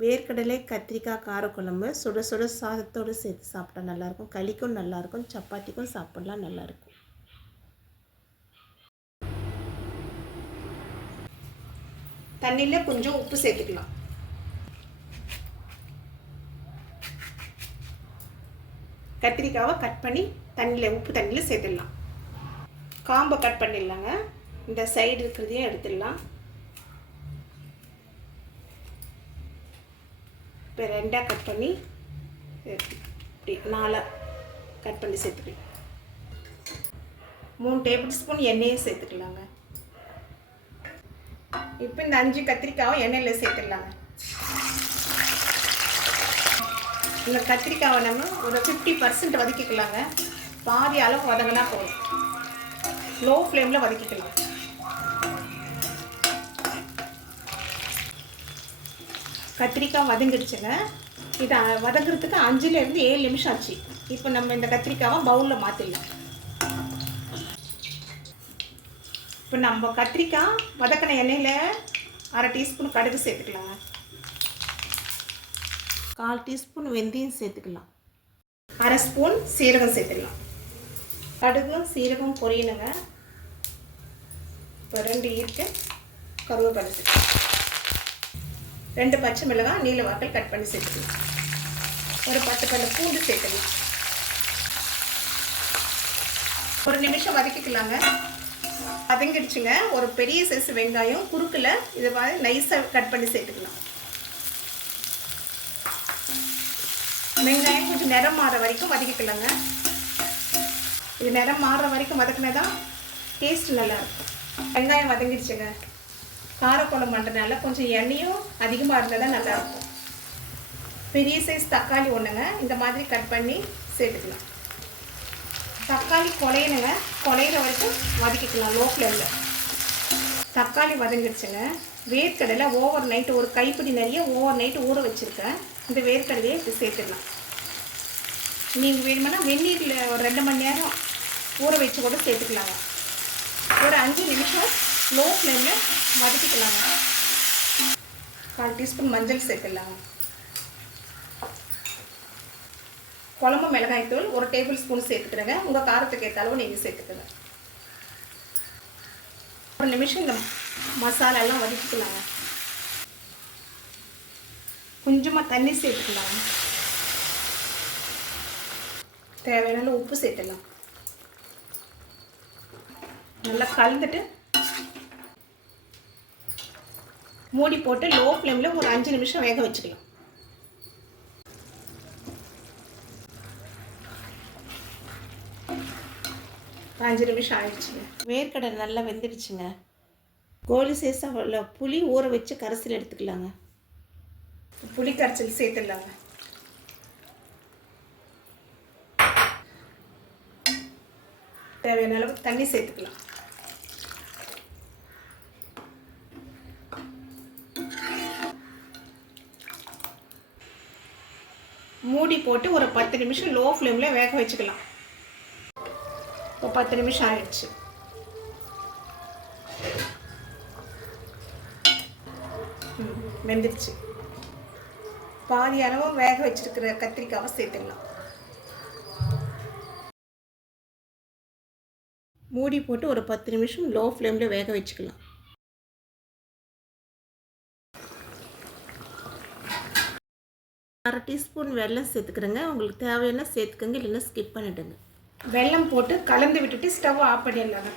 வேர்க்கடலை கத்திரிக்காய் காரக்குழம்பு சுட சுட சாதத்தோடு சேர்த்து சாப்பிட்டா நல்லாயிருக்கும். களிக்கும் நல்லாயிருக்கும், சப்பாத்திக்கும் சாப்பிட்லாம் நல்லாயிருக்கும். தண்ணியில் கொஞ்சம் உப்பு சேர்த்துக்கலாம். கத்திரிக்காவை கட் பண்ணி உப்பு தண்ணியில் சேர்த்துடலாம். காம்பை கட் பண்ணிடலாங்க. இந்த சைடு இருக்கிறதையும் எடுத்துடலாம். இப்போ 2ஆக கட் பண்ணி இப்படி 4ஆக கட் பண்ணி சேர்த்துக்கலாம். 3 டேபிள் ஸ்பூன் எண்ணெயை சேர்த்துக்கலாங்க. இப்போ இந்த 5 கத்திரிக்காவை எண்ணெயில் சேர்த்துடலாங்க. இந்த கத்திரிக்காவை நம்ம ஒரு 50% வதக்கிக்கலாங்க. பாதி அளவு வதங்கினா போதும். லோ ஃப்ளேமில் வதக்கிக்கலாம். கத்திரிக்காய் வதங்கிடுச்சுங்க. இதை வதங்கிறதுக்கு 5லேருந்து 7 நிமிஷம் ஆச்சு. இப்போ நம்ம இந்த கத்திரிக்காவை பவுலில் மாற்றிடலாம். இப்போ நம்ம கத்திரிக்காய் வதக்கின எண்ணெயில் 1/2 டீஸ்பூன் கடுகு சேர்த்துக்கலாங்க. 1/4 டீஸ்பூன் வெந்தயம் சேர்த்துக்கலாம். 1/2 ஸ்பூன் சீரகம் சேர்த்துக்கலாம். கடுகும் சீரகம் பொரியணுங்க. இப்போ 2 ஈர்க்கு கருவேப்பிலை சேர்த்துக்கலாம். 2 பச்சை மிளகாய் நீல வாக்கில் கட் பண்ணி சேர்த்துக்கலாம். ஒரு 10 பல்லு பூண்டு சேர்த்துக்கலாம். 1 நிமிஷம் வதக்கிக்கலாங்க. வதங்கிடுச்சுங்க. ஒரு பெரிய சைஸ் வெங்காயம் குறுக்கில் இதை மாதிரி நைஸாக கட் பண்ணி சேர்த்துக்கலாம். வெங்காயம் கொஞ்சம் நிறம் மாற வரைக்கும் வதக்கிக்கலாங்க. இது நிறம் மாறுற வரைக்கும் வதக்கினா தான் டேஸ்ட் நல்லாயிருக்கும். வெங்காயம் வதங்கிடுச்சுங்க. காரக்குழம்பு பண்ணுறதுனால கொஞ்சம் எண்ணெயும் அதிகமாக இருந்தால் தான் நல்லாயிருக்கும். பெரிய சைஸ் தக்காளி ஒன்றுங்க இந்த மாதிரி கட் பண்ணி சேர்த்துக்கலாம். தக்காளி குழையணுங்க. குழையிற வரைக்கும் வதக்கிக்கலாம் லோ ஃப்ளேமில். தக்காளி வதங்கிடுச்சுங்க. வேர்க்கடலை ஓவர் நைட்டு ஒரு கைப்பிடி நிறைய ஓவர் நைட்டு ஊற வச்சுருக்கேன். இந்த வேர்க்கடலையை இப்படி சேர்த்துக்கலாம். நீங்கள் வேணுமென்னா வெந்நீரில் ஒரு 2 மணி நேரம் ஊற வச்சு கூட சேர்த்துக்கலாங்க. ஒரு 5 நிமிஷம் லோ ஃப்ளேமில் வதக்கிக்கலாங்க. 1/4 டீஸ்பூன் மஞ்சள் சேர்த்துக்கலாங்க. குழம்பு மிளகாய்த்தூள் 1 டேபிள் ஸ்பூன் சேர்த்துக்கிறேங்க. உங்கள் காரத்துக்கு ஏற்ற அளவு நீங்கள் சேர்த்துக்கங்க. 1 நிமிஷம் இந்த மசாலாலாம் வதக்கிக்கலாங்க. கொஞ்சமாக தண்ணி சேர்த்துக்கலாங்க. தேவையான உப்பு சேர்த்துடலாம். நல்லா கலந்துட்டு மூடி போட்டு லோ ஃப்ளேமில் ஒரு 5 நிமிஷம் வேக வச்சுக்கலாம். ஒரு 5 நிமிஷம் ஆயிடுச்சுங்க. வேர்க்கடலை நல்லா வெந்துடுச்சுங்க. கோலி சைஸாக உள்ள புளி ஊற வச்சு கரைசல் எடுத்துக்கலாங்க. புளி கரைசல் சேர்த்துடலாங்க. தேவையான அளவு தண்ணி சேர்த்துக்கலாம். மூடி போட்டு ஒரு 10 நிமிஷம் லோ ஃப்ளேமில் வேக வச்சுக்கலாம். இப்போ 10 நிமிஷம் ஆயிடுச்சு. வெந்துடுச்சு. பாதி அளவு வேக வச்சிருக்கிற கத்திரிக்காவை சேர்த்துக்கலாம். மூடி போட்டு ஒரு 10 நிமிஷம் லோ ஃப்ளேமில் வேக வச்சுக்கலாம். அரை டீஸ்பூன் வெல்லம் சேர்த்துக்கிறேங்க. உங்களுக்கு தேவையான சேர்த்துக்கங்க, இல்லைன்னா ஸ்கிப் பண்ணிவிடுங்க. வெல்லம் போட்டு கலந்து விட்டுட்டு ஸ்டவ் ஆஃப் பண்ணிடலாங்க.